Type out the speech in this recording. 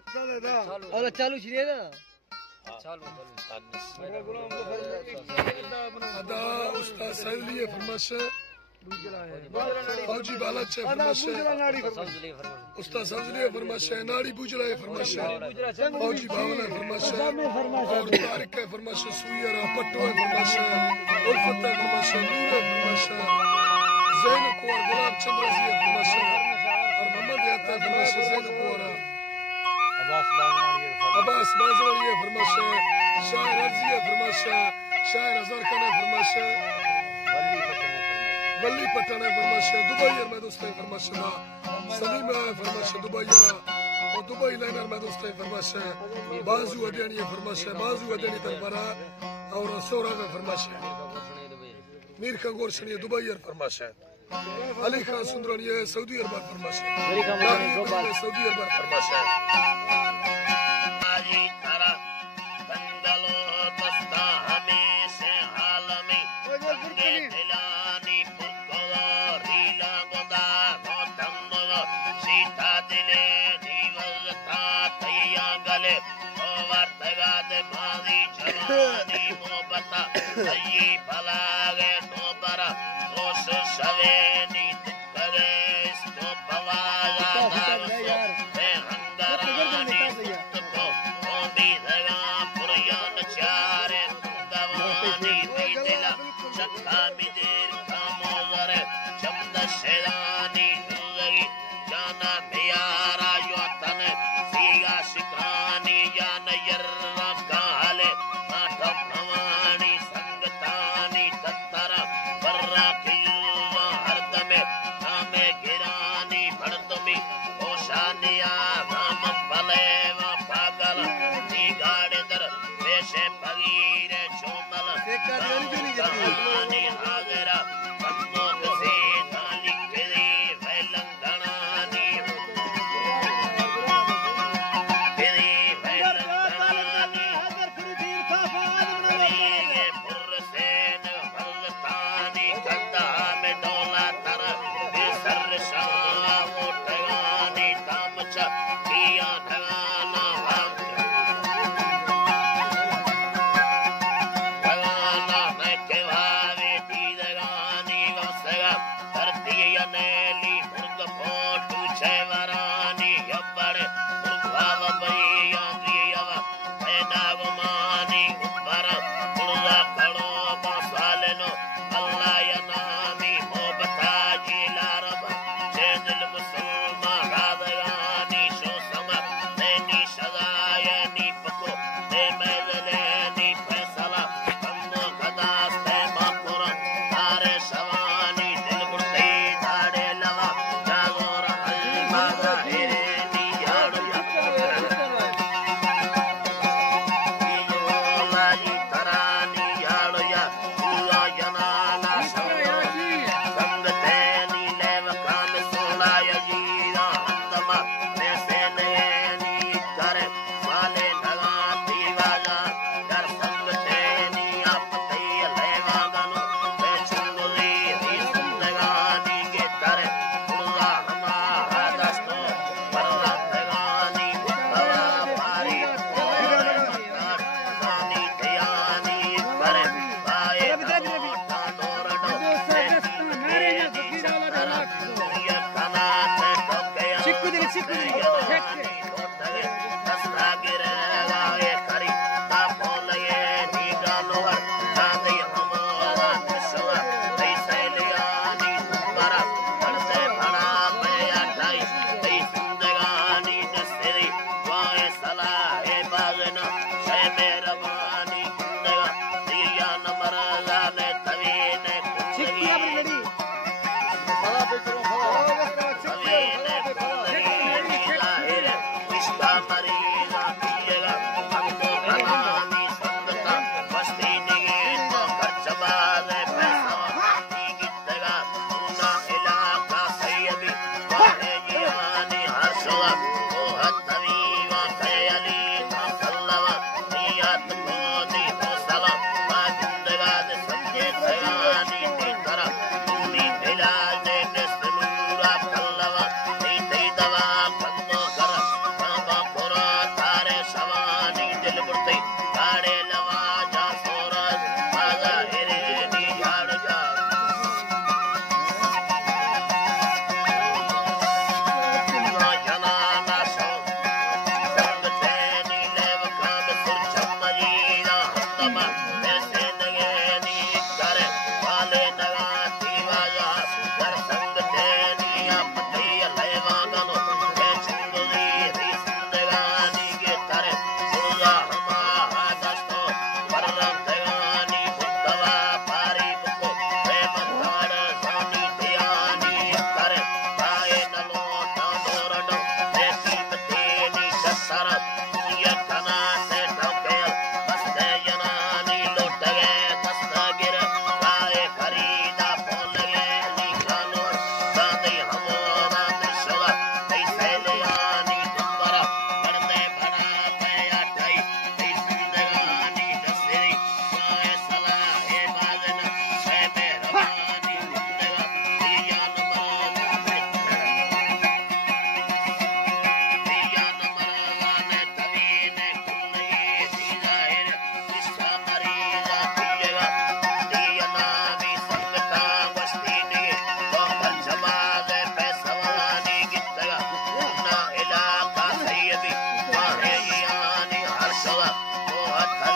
और चालू छिए ना चालू अदा उस्ताद साहब लिए फरमाश फौजी बाला चे फरमाश उस्ताद साहब लिए फरमाश नाड़ी बुजला है फरमाश फौजी बावला फरमाश और तारिक है फरमाश सुयरा पट्टो है फरमाश उल्फत है फरमाश नूर है फरमाश ज़ैन कुंवर गुलाब चंद्र जी है फरमाश और मोहम्मद है फरमाश ज़ैन कुंवर अब्बास बाजवानी है फरमाश शायर अर्जी है फरमाश शायर अजहर खान है फरमाश वली पटन है फरमाश दुबई में दोस्त है फरमाश सलीम है फरमाश दुबई और दुबई लाइनर में दोस्त है फरमाश बाजू अदेनी है फरमाश बाजू अदेनी तक बरा और सोरा है फरमाश मीर कंगोर शनी दुबई है फरमाश अली खान सुंदरानी है सऊदी अरब फरमाश सऊदी अरब फरमाश वो हथ